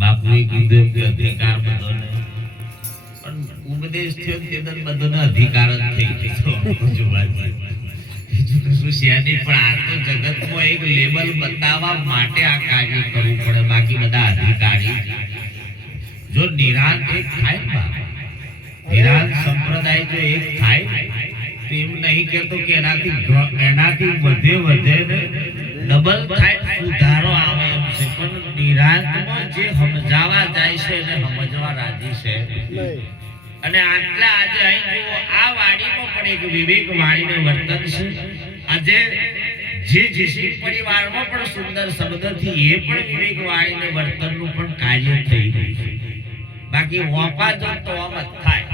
બાપુએ કીધું કે અધિકાર બધાને, પણ ઉપદેશ થયો તે બધાને અધિકાર જ થઈ ગયો જોવાથી શું શેની. પણ આ તો જગતમાં એક લેબલ બતાવવા માટે આ કાર્ય કરવું પડે, બાકી બધા અધિકારી. જો નિરાંત એક થાય ને, નિરાંત સંપ્રદાય જો એક થાય તો એમ નહીં કહેતો કે એનાથી વધે ને ડબલ થાય, સુધારો આવે એમ છે. પણ નિરાંતમાં જે સમજાવા જાય છે એને સમજવા રાજી છે. અને આટલા આજે અહીં જો આ વાણીમાં પણ એક વિવેક વાણીને વર્તન છે. આજે જે જીસી પરિવારમાં પણ સુંદર શબ્દથી એ પણ વિવેક વાણીને વર્તનનું પણ કાર્ય થઈ ગયું છે. બાકી વાપા જો તો આમ જ થાય.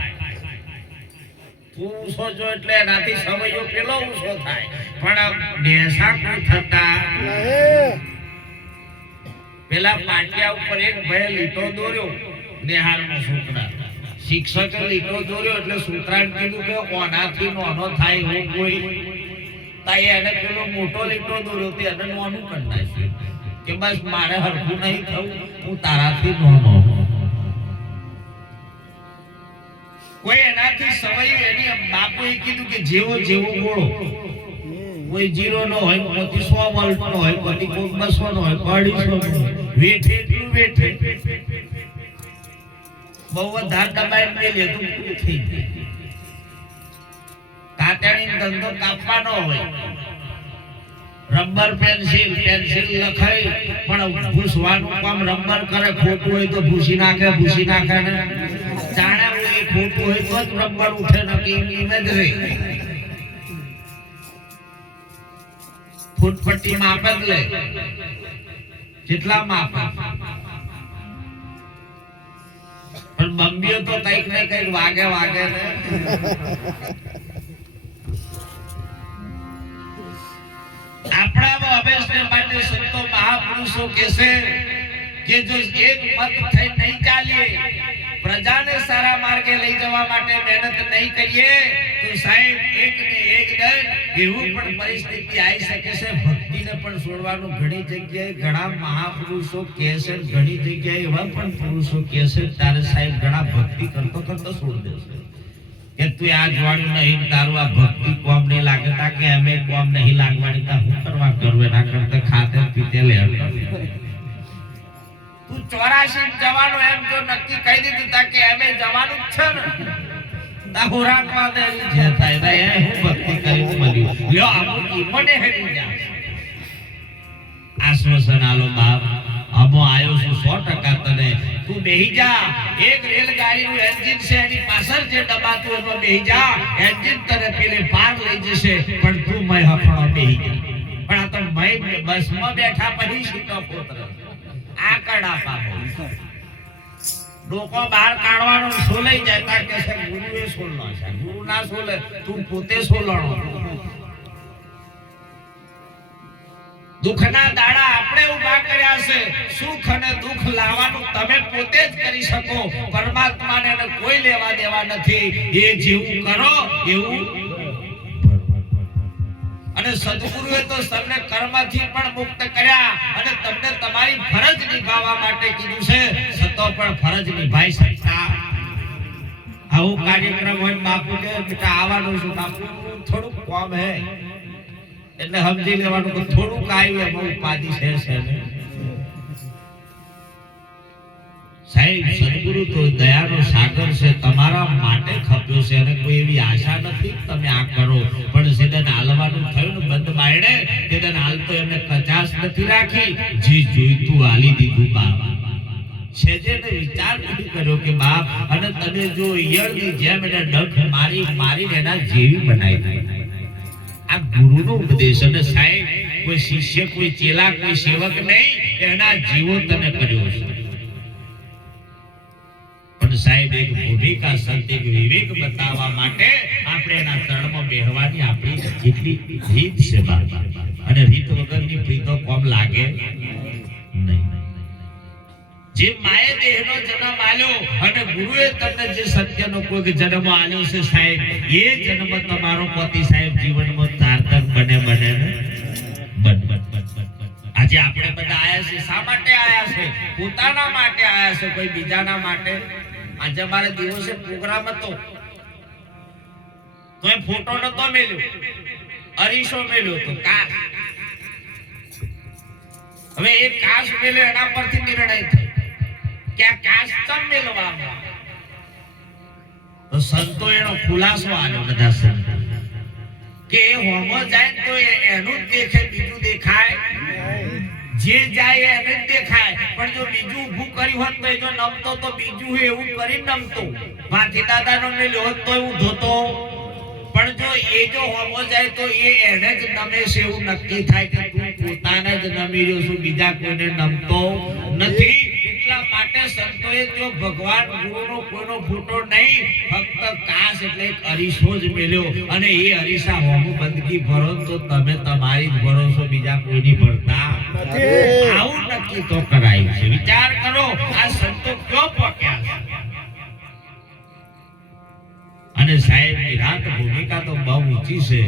ઊંસો જો એટલે એનાથી સમયો પેલો ઊંસો થાય, પણ બેસા કોઈ થતા પેલા પાટિયા ઉપર એક ભાઈ લીટો દોર્યો, નિહાળનો છોકરા શિક્ષકે લીટો દોર્યો એટલે સૂત્રાને કીધું કે ઓનાથી નાનો થાય એવું કોઈ તાઈ એને પેલો મોટો લીટો દોર્યો તે એને નાનું કરી નાખ્યું કે બસ મારે હરખું નહીં થવું, હું તારાથી નાનો. કોઈ એનાથી સવાયું એની બાપુએ કીધું કે જેવો જેવો ગોળો, કોઈ 0 નો હોય, કોઈ 100 વોલ્ટ નો હોય, કોઈ 200 નો હોય, 250 નો હોય, વેઠે એટલું વેઠે. બહુ વધારે દબાઈ મેલે તો પૂરું થઈ જાય. કાતણી ધંધો કાપવાનો હોય, રબર પેન્સિલ લખાઈ પણ ભૂસવાનું કામ રબર કરે. ખોટું હોય તો ભૂસી નાખે ને જાણે ખોટું હોય તો જ રબર ઉઠે ને ઇમેજ રે. ફૂટપટ્ટી માપે જ લે, જેટલા માપે. પણ બંબીઓ તો કઈક ને કઈક વાગે ને. આપણા અભ્યાસને માટે સંતો મહાપુરુષો કહેશે કે જો એક મત થઈ નહીં ચાલીએ, પ્રજાને સારા માર્ગે લઈ જવા માટે મહેનત નહીં કરીએ તો સાહેબ એક ને એક દંડ એવું પણ પરિસ્થિતિ આવી શકે છે. ભક્તિને પણ છોડવાનું ઘણી જગ્યાએ ઘણા મહાપુરુષો કહે છે, ઘણી જગ્યાએ એવા પણ પુરુષો કહે છે તારે સાહેબ ઘણા ભક્તિ કરતો છોડી દેશે કે તું આ જોવાનું નહીં, તારું આ ભક્તિ કોમ નહીં લાગતા કે અમે કોમ નહીં લાગવાની, તા હું કરવા કરવે ના કરતા ખાતે પીતે લે. તું 84 જવાનું એમ જો નક્કી કહી દીધું તા કે અમે જવાનું જ છે ને, તા હોરાકવા દે જે થાય ભાઈ એ હું ભક્તિ કરી મળ્યું લ્યો આમો મને હેડી જા. આશ્વાસન આલો બાપ, અમો આયો છું 100% તને, તું બેહી જા. એક રેલગાડીનું એન્જિન છે એની પાછળ જે દબાતું એમાં બેહી જા, એન્જિન તને પેલે પાર લઈ જશે, પણ તું મય હફળો બેહી જા. પણ આ તો મય બસમાં બેઠા પછી સીધો પોતરે આ કડા પાપો લોકો બહાર કાઢવાનો સોલાઈ જાય તા કે છે ગુરુએ સોલનો છે, ગુરુ ના સોલે તું પોતે સોલણો. દુઃખના દાડા આપણે ઉભા કર્યા છે, સુખ અને દુઃખ લાવવાનું તમે પોતે જ કરી શકો. પરમાત્માને કોઈ લેવા દેવા નથી. એ જેવું કરો એવું. અને સદગુરુએ તો તમને કર્મથી પણ મુક્ત કર્યા અને તમને તમારી ફરજ નિભાવવા માટે કીધું છે, છતાં પણ ફરજ નિભાઈ શકતા. આવું કાર્યક્રમ હોય બાપુ કે બેટા આવવાનું છું, બાપુ થોડુંક કામ હે એટલે સમજી લેવાનું કે થોડુંક આવ્યું એમાં ઉપાધિ છે ને. સાહેબ સદગુરુ તો દયાનો સાગર છે, તમારા માટે ખપ્યો છે અને કોઈ એવી આશા નથી તમે આ કરો. પણ સેદન હાલવાનું થયું ને બંધ બાયડે તેદન હાલ તો એમને કચાશ નથી રાખી, જે જોઈતું હાલી દીધું બાપ. છેજેને વિચાર નથી કર્યો કે બાપ અને તમે જો ઈયળની જેમ એને ડંખ મારી એના જેવી બનાવી દીધી. આ ગુરુનો ઉપદેશ. અને સાહેબ કોઈ શિષ્ય, કોઈ ચેલા, કોઈ સેવક નહીં, એના જીવો તને કર્યો છે. પણ સાહેબ એક ભૂમિકા સંત એક વિવેક બતાવવા માટે આપણે એના ચરણમાં બેહવાની આપણી જેટલી રીત છે બાપ, અને રીત વગરની પ્રીતો કોમ લાગે નહીં. જે માએ દેહનો જન્મ આલ્યો અને ગુરુએ તમને જે સત્યનો કોઈ જન્મ આલ્યો છે સાહેબ, એ જન્મ તમારો પતિ સાહેબ જીવનમાં સાર્થક બને ને બન. આ આજે આપણે બધા આયા છે, શા માટે આયા છે? પોતાના માટે આયા છે, કોઈ બીજાના માટે. આજે મારે દિવસે પ્રોગ્રામ હતો તો એ ફોટો નતો મેલ્યો, અરીસો મેલ્યો તો કાચ. હવે એ કાચ મેલ્યો એના પરથી નિર્ણય થયો કે આ કાચ ચમ મેલવામાં. તો સંતો એનો ખુલાસો આલ્યો બધા સંતો કે હોમો જાય તો એનું જ દેખે, બીજું દેખાય? જે જાય એને જ દેખાય. પણ જો બીજું ઊભું કર્યું હોત તો એ જો નમતો તો બીજું એવું કરી નમતો. ભાથી દાદાનો મેલ્યો હોત તો એવું ધોતો. પણ જો એ જો હોમો જાય તો એ એને જ નમે છે એવું નક્કી થાય કે તું પોતાને જ નમી રહ્યો છું, બીજા કોઈને નમતો નથી. એટલા માટે સંતોએ જો ભગવાન ગુરુનો કોઈનો ફોટો નહીં, ફક્ત કાચ એટલે એક અરીસો જ મેલ્યો. અને એ અરીસા હોમું બંદગી ભરો તો તમે તમારી જ ભરો છો, બીજા કોઈની ભરતા નથી. આવું નક્કી તો કરાયું છે. વિચાર કરો આ સંતો ક્યાં પહોંચ્યા છે. અને સાહેબ ની રાત ભૂમિકા તો બહુ ઊંચી છે.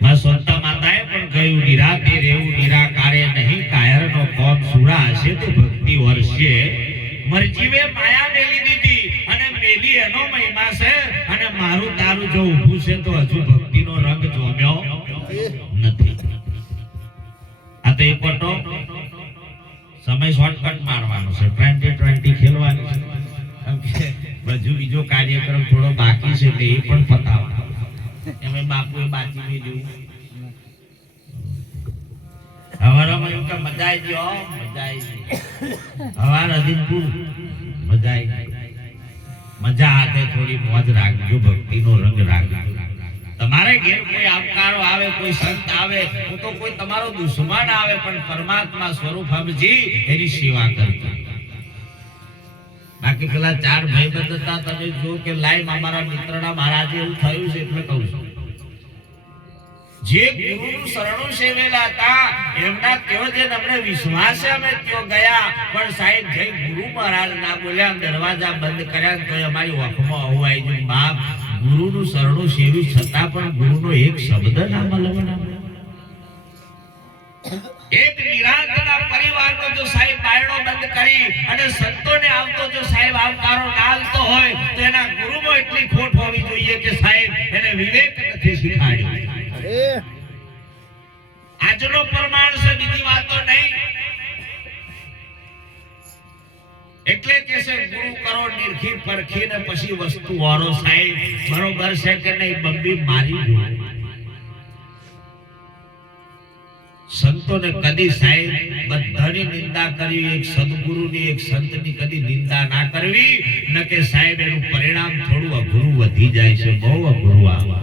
માં સંતા માતાએ પણ કહ્યું નિરાતે રહેવું નિરાકારે નહીં, કાયરનો કોમ સુરા હશે તો ભક્તિ વર્ષે. મરજીવે માયા મેલી દીધી અને મેલી એનો મહિમા છે. અને મારું તારું જો ઊભું છે તો હજુ ભક્તિનો રંગ જોમ્યો નથી. આ તો એક વટો સમય શોર્ટકટ મારવાનો છે, 2020 ખેલવાનું છે. હજુ બીજો કાર્યક્રમ થોડો બાકી છે એટલે એ પણ પતાવવાનો. એમે બાપુએ બાજી મેં જોયું હવારમાં એવું કે મજા આવી ગયો, મજા આવી ગઈ. હવાર અધીનપુર મજા આવી ગઈ. મજા હાથે થોડી મોજ રાખજો, ભક્તિનો રંગ રાખજો. તમારે ઘેર કોઈ આવકારો આવે, કોઈ સંત આવે, હું તો કોઈ તમારો દુશ્મન આવે, પણ પરમાત્મા સ્વરૂપ સમજી એની સેવા કરજો. બાકી પેલા 4 ભાઈબંધ હતા, તમે જો કે લાઈવ અમારા મિત્રના મહારાજે એવું થયું છે એટલે કહું છું. જે ગુરુનું શરણું સેવેલા હતા એમના તેઓ જે અમને વિશ્વાસે અમે ત્યાં ગયા, પણ સાહેબ જય ગુરુ મહારાજ ના બોલ્યા, દરવાજા બંધ કર્યા તો અમારી ઓખમાં આવું આવી ગયું. બાપ ગુરુનું શરણું સેવ્યું છતાં પણ ગુરુનો એક શબ્દ ના મળવાનો. એક નિરાંતના પરિવારનો જો સાહેબ બાયણો બંધ કરી અને સંતોને આવતો જો સાહેબ આવકારો નાલતો હોય તો એના ગુરુમાં એટલી ખોટ હોવી જોઈએ કે સાહેબ એને વિવેક નથી શીખાડ્યો. આજનો પ્રમાણ છે, બીજી વાતો નહીં. એટલે કે છે ગુરુ કરો નિરખી પરખી ને પછી વસ્તુ વાળો. સાહેબ બરોબર છે કે નહીં? બંબી મારી જોઈએ. સંતોને કદી સાહેબ બધાની નિંદા કરવી, એક સદગુરુની એક સંતની કદી નિંદા ના કરવી, ન કે સાહેબ એનું પરિણામ થોડું અઘરું વધી જાય છે, બહુ અઘરું આવે.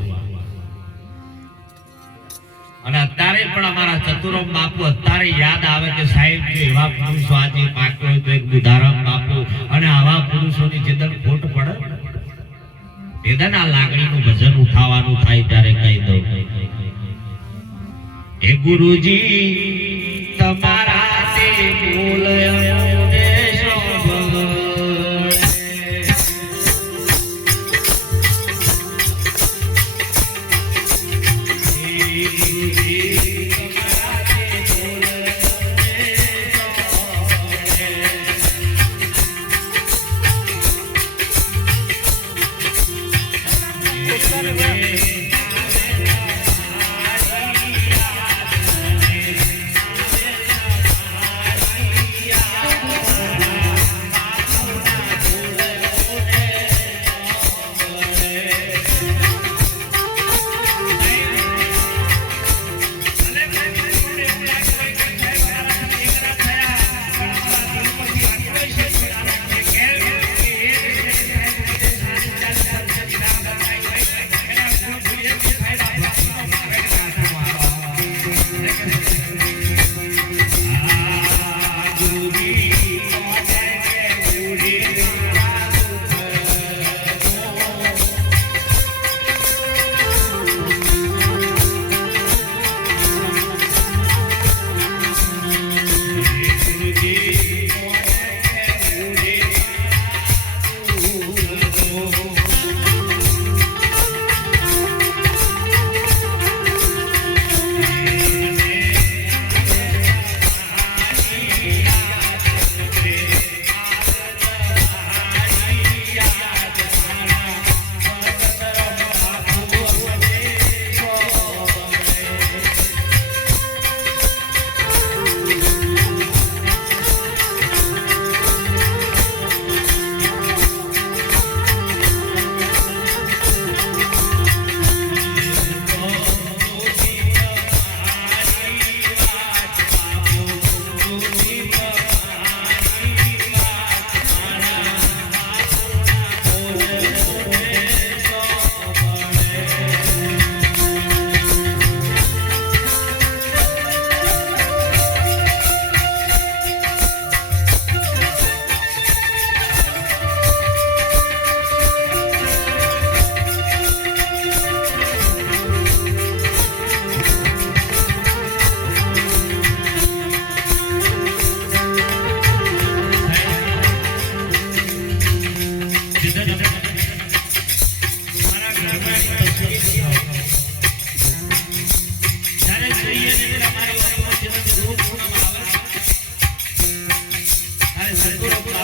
અને અત્યારે પણ અમારા ચતુરમ બાપુ અત્યારે યાદ આવે કે સાહેબ જો એવા પુરુષો આજે પાક્યો હોય તો એક બુધારામ બાપુ અને આવા પુરુષોની જેદન ખોટ પડે એદન આ લાગણીનું ભજન ઉઠાવવાનું થાય ત્યારે કહી દઉં, એ ગુરુજી તમારા તે બોલ્યો ને શોભ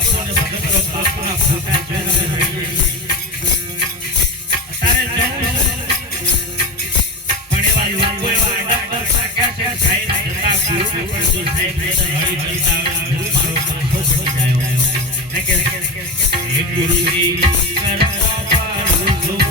બાપુ અને ભગત બાપુના ફોટા જોઈને રહીએ. અત્યારે પણ એવા લોકો એવા આડા સાક્યા છે સાહેબ જતા ગુરુ પણ જો સાહેબ ને હરી કરતા ગુરુ મારો માથો પડી જાય કે ગુરુજી કરવા વાળું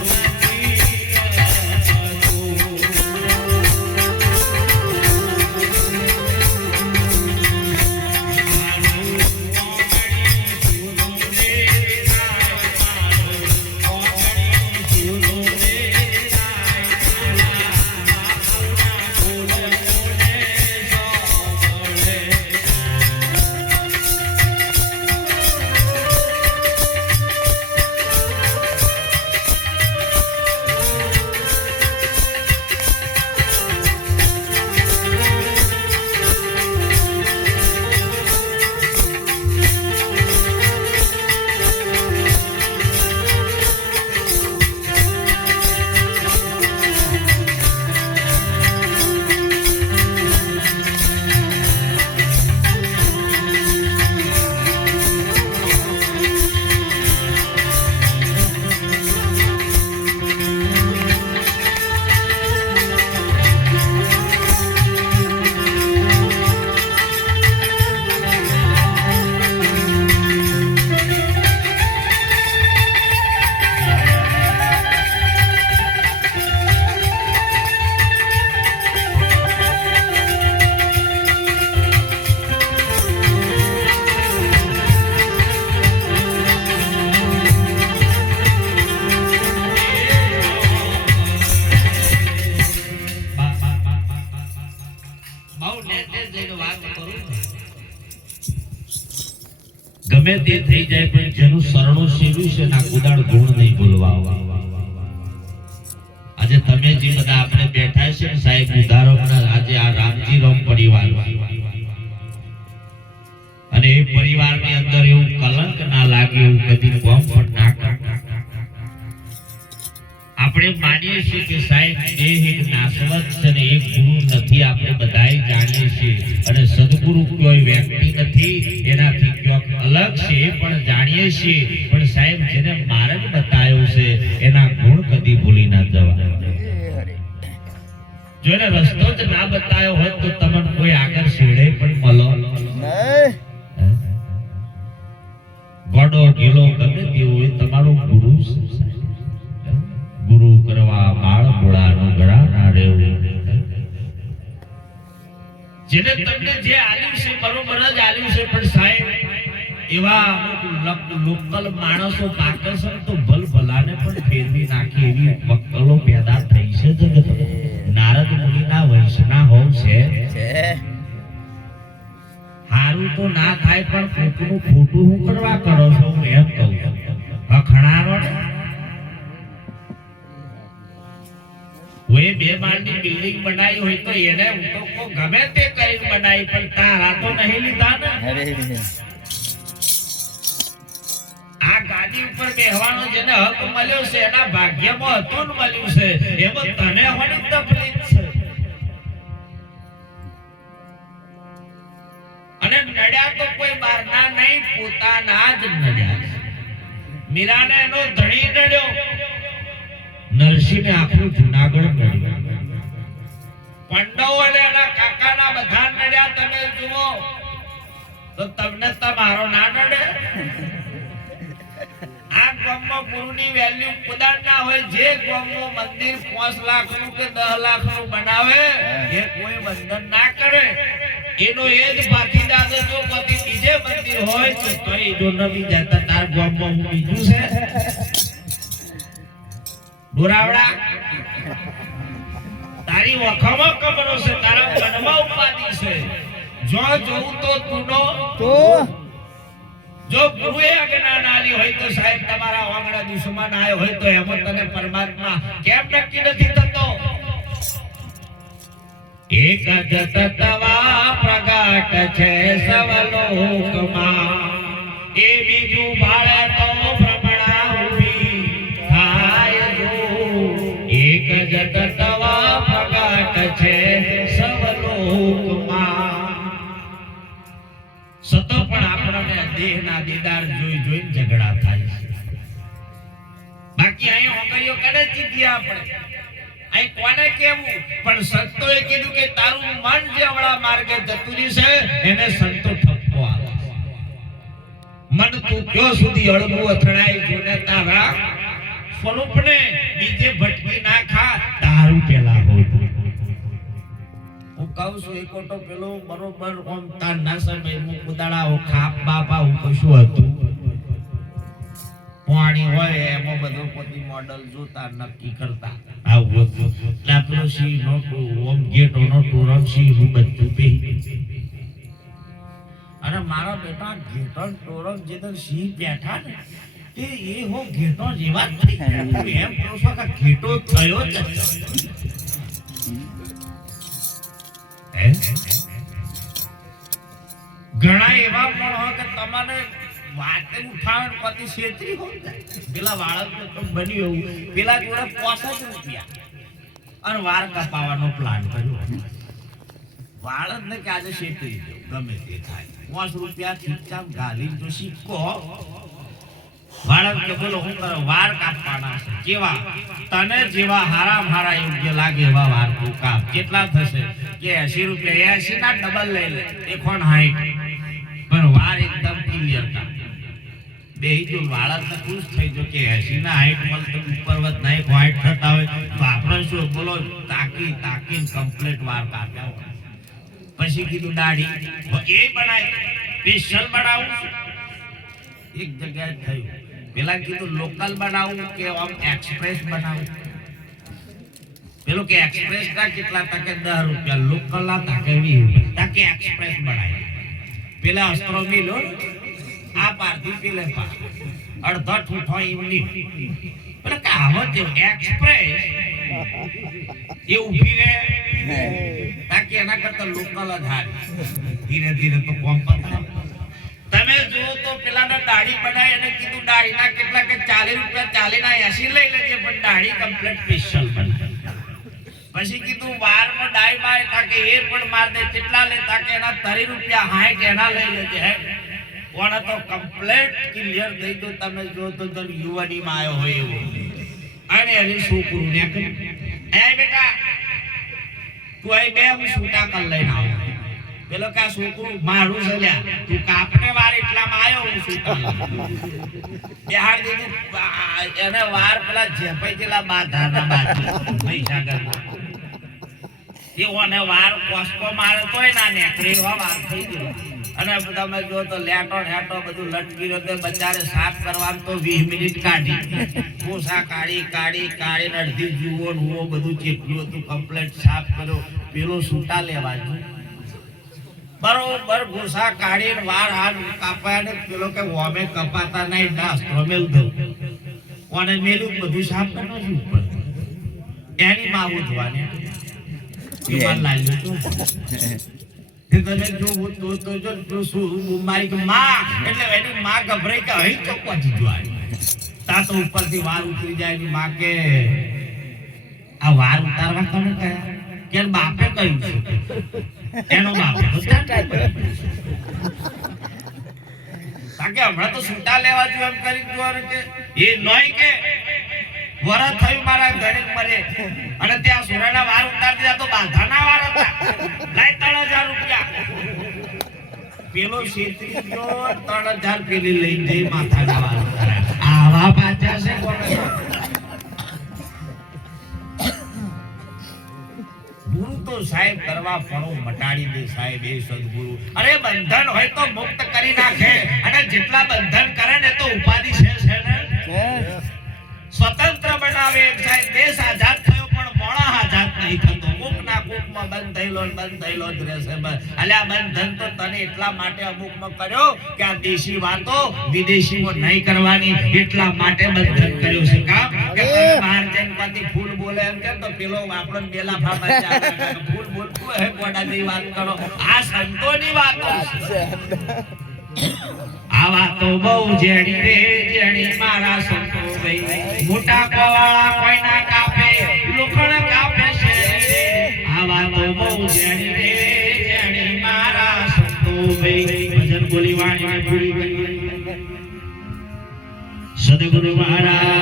ગમે તે થઈ જાય પણ જેનું શરણું સેવ્યું છે ના કુદાળ ગુણ નહીં બોલવા. આજે તમે જે બધા આપણે બેઠા છે ને સાહેબ ઉદાહરણના આજે આ રામજી રામ પરિવાર અને એ પરિવારની અંદર એવું કલંક ના લાગે એવું કદી કોમ પણ ના કરે. આપણે માનીએ છીએ કે સાહેબ દેહ એક નાશવંત છે ને એક ગુરુ નથી આપણે બધાય જાણીએ છીએ અને સદગુરુ કોઈ વ્યક્તિ નથી એનાથી ક્યાંક અલગ છે એ પણ જાણીએ છીએ પણ સાહેબ જેને માર્ગ બતાવ્યો છે એના ગુણ કદી ભૂલી ના જવા. જો એને રસ્તો જ ના બતાવ્યો હોત તો તમને કોઈ આગળ છેડે પણ મળો ગોડો ગીલો ગમે તેવો એ તમારો ગુરુ છે. ગુરુ કરવા બાળ બોળાનો ગળા ના રહેવું. જેને તમને જે આલ્યું છે બરોબર જ આલ્યું છે પણ સાહેબ એવા લોકલ માણસો પાકે છે તો ભલ ભલાને પણ ફેરવી નાખી એવી મક્કલો પેદા થઈ છે જગત. નારદ મુનિના વંશના હોવ છે હારું તો ના થાય પણ ખોટું ખોટું હું કરવા કરો છો હું એમ કહું અખણારો वे बे माळनी बिल्डिंग बनाई હોય તો એને ઉટકો ગમે તે કરીને બનાવી પણ તારા તો નહીં લીધા ને. આ ગાડી ઉપર બેહવાનો જેને હક મળ્યો છે એના ભાગ્યમાં હતું મળ્યું છે એમાં તને હોની તકલીફ છે. અને નડ્યા તો કોઈ બહારના નહીં પોતાના જ નડ્યા. મીરાને એનો ધણી નડ્યો નરસિંહને આખું જુનાગઢ નડ્યું. પાંડવો અને એના કાકાના બધા નડ્યા તમે જુઓ તો તમને તમારો ના નડે. આ ગામમાં ગુરુની વેલ્યુ કુદાળ ના હોય. જે ગામમાં મંદિર 5 લાખ નું કે 10 લાખ નું બનાવે એ કોઈ બંધન ના કરે એનો એ જ ભાગીદાર જો કદી બીજે મંદિર હોય તો એ જો નવી જતા તાર ગામમાં હું બીજું છે બોરાવડા તારી વખામાં કબરો છે તારા મનમાં ઉપાધિ છે. જો જોઉં તો તુનો તો જો ગુરુએ આજ્ઞા ના આલી હોય તો સાહેબ તમારા વાંગડા દુશ્મન આયો હોય તો એમાં તને પરમાત્મા કેમ નક્કી નથી થતો. એક જ તત્વા પ્રગટ છે સવલોકમાં એ બીજું ભાળે તો ભ્રમણા ઊભી થાય જો. એક જ તત્વા પ્રગટ છે સવલોકમાં સતો પણ આપણને દેહના દીદાર જોઈ જોઈને ઝઘડા થાય છે. બાકી અહીં હોકરીઓ કરે જીતી આપણે અહીં કોને કેવું, પણ સંતોએ કીધું કે તારું મન જે અવળા માર્ગે જતું છે એને સંતો ઠપકો આવે. મન તું ક્યો સુધી અળગું અથડાય જોને તારા સ્વરૂપને બીજે ભટકી ના ખા તારું પેલા હોય. હું કહું છું એકોટો પેલો બરોબર ઓમ તાર ના સમય હું કુદાડા ખાપ બાપા હું કશું હતું પાણી હોય એમાં બધું પોતી મોડલ જોતા નક્કી કરતા આવું લાપલો સી નોટો ઓમ ગેટો નોટો રમસી હું બધું પે અને મારા બેટા ગેટો ટોરમ જે તો સી બેઠા ને તે એ હો ગેટો જેવા જ થઈ એમ કહો કે ગેટો થયો જ ઘણા એવા પણ હોય કે તમારે વાતે ઉઠાવણ પતિ છેતરી હોય પેલા વાળક તો બની એવું પેલા જોડે 65 રૂપિયા અને વાળ કપાવવાનો પ્લાન કર્યો. વાળક ને કે આજે છેતરી ગમે તે થાય 5 રૂપિયા ખીચામ ગાલી જો સિક્કો વાળક કે બોલો હું કરો વાળ કાપવાના છે કેવા તને જેવા હારામ હારા યોગ્ય લાગે એવા વાળ તું કાપ. કેટલા થશે કે 80 રૂપિયા 80 ના ડબલ લઈ લે 160 પણ વાળ એકદમ ક્લિયર કાપ બે જો વાળક ખુશ થઈ જો કે 80 ના હાઈટ મળતો ઉપરવત નહીં વ્હાઈટ થતા હોય તો આપણે શું બોલો તાકી કમ્પ્લીટ વાળ કાપ્યા. પછી કીધું દાઢી એ બનાય સ્પેશિયલ બનાવું એક જગ્યાએ થયું. પેલા કીધું લોકલ બનાવું કે આમ એક્સપ્રેસ બનાવું. પેલો કે એક્સપ્રેસ ના કેટલા તકે 10 રૂપિયા લોકલ ના તકે 20 રૂપિયા તકે એક્સપ્રેસ બનાય. પેલા અસ્ત્રો મિલો આ પારથી પેલે પાર અડધો ઠૂઠો એમની પેલા કહાવત છે એક્સપ્રેસ એ ઊભી રે તાકી એના કરતા લોકલ જ હાલ ધીરે ધીરે તો કોમ પતા. તમે જો તો પેલાના દાઢી બનાય એને કીધું દાઢીના કેટલા કે 40 રૂપિયા 40 ના 80 લઈ લેજે પણ દાઢી કમ્પ્લીટ સ્પેશિયલ બનાય. પછી કીધું વારમાં ડાઈ બાય તાકે એ પણ માર દે કેટલા લે તાકે એના 30 રૂપિયા 60 એના લઈ લેજે હે કોને તો કમ્પ્લીટ ક્લિયર થઈ તો તમે જો તો યુવાની માં આવ્યો હોય એવો અને એને છોકરું ને કે એ બેટા તું અહીં બે હું છૂટા કર લઈને આવ. પેલો કે છોકરું મારું છે લ્યા તું કાપને વાર એટલામાં આવ્યો હું છૂટા બિહાર દીધું એને વાર પેલા જેપાઈ જેલા બાધાના બાકી પૈસા કરવા એ ઓને વાર કોસ્કો મારે તોય ના નેકરે એવા વાર થઈ ગયો. અને તમે જો તો લેટો હેટો બધું લટકી રહ્યો બચારે સાફ કરવાનું તો 20 મિનિટ કાઢી પોસા કાઢી અડધી જુઓ નો બધું ચેટલું હતું કમ્પ્લીટ સાફ કર્યો. પેલો સૂટા લેવા બરોબર ભૂસા કાઢીને વાર હાથ કાપાય ને પેલો કે ઓમે કપાતા નહીં ના સ્ટ્રોમેલ દઉં કોને મેલું બધું સાફ કરવાનું ઉપર એની માં ઉધવાની લાગ્યું તમે જો મારી માં એટલે એની માં ગભરાઈ કે અહીં તો પહોંચી જવાની તા તો ઉપરથી વાર ઉતરી જાય એની માં કે આ વાર ઉતારવા કોને કયા કે બાપે કહ્યું છે એનો બાપ તાકે હમણાં તો છૂટા લેવા જો એમ કરી જોવાનું કે એ નોય કે વરસ થયું મારા ગણિત મરે અને ત્યાં સુરાના વાર ઉતાર દીધા તો બાંધાના વાર હતા લાય 3000 રૂપિયા પેલો છેતરી ગયો 3000 પેલી લઈ જઈ માથાના વાર આવા પાછા છે કોને ગુરુ તો સાહેબ કરવા ફળો મટાડી દે સાહેબ એ સદગુરુ. અરે બંધન હોય તો મુક્ત કરી નાખે અને જેટલા બંધન કરે ને તો ઉપાધિ છે ને સ્વતંત્ર બનાવે. સાહેબ દેશ આઝાદ થયો પણ મોણા આઝાદ નહીં થતો. કોકના કોકમાં બંધ થયેલો જ રહેશે. અલ્યા બંધન તો તને એટલા માટે અમુકમાં કર્યો કે આ દેશી વાતો વિદેશીમાં નહીં કરવાની એટલા માટે બંધન કર્યું છે. કામ કે બહાર જઈને પાછી ફૂલ બોલે એમ કે તો પેલો આપણો બેલા ફાફા ચાલે ફૂલ બોલતું હે ગોડાની વાત કરો. આ સંતોની વાતો આ વાતો બહુ જેડી રે જેડી મારા સંતો ભાઈ મોટા કોવાળા કોઈ ના કાપે લોખણ કાપે છે. આ વાતો બહુ જેડી રે જેડી મારા સંતો ભાઈ ભજન બોલી વાણીને પૂરી કરી સદગુરુ મહારાજ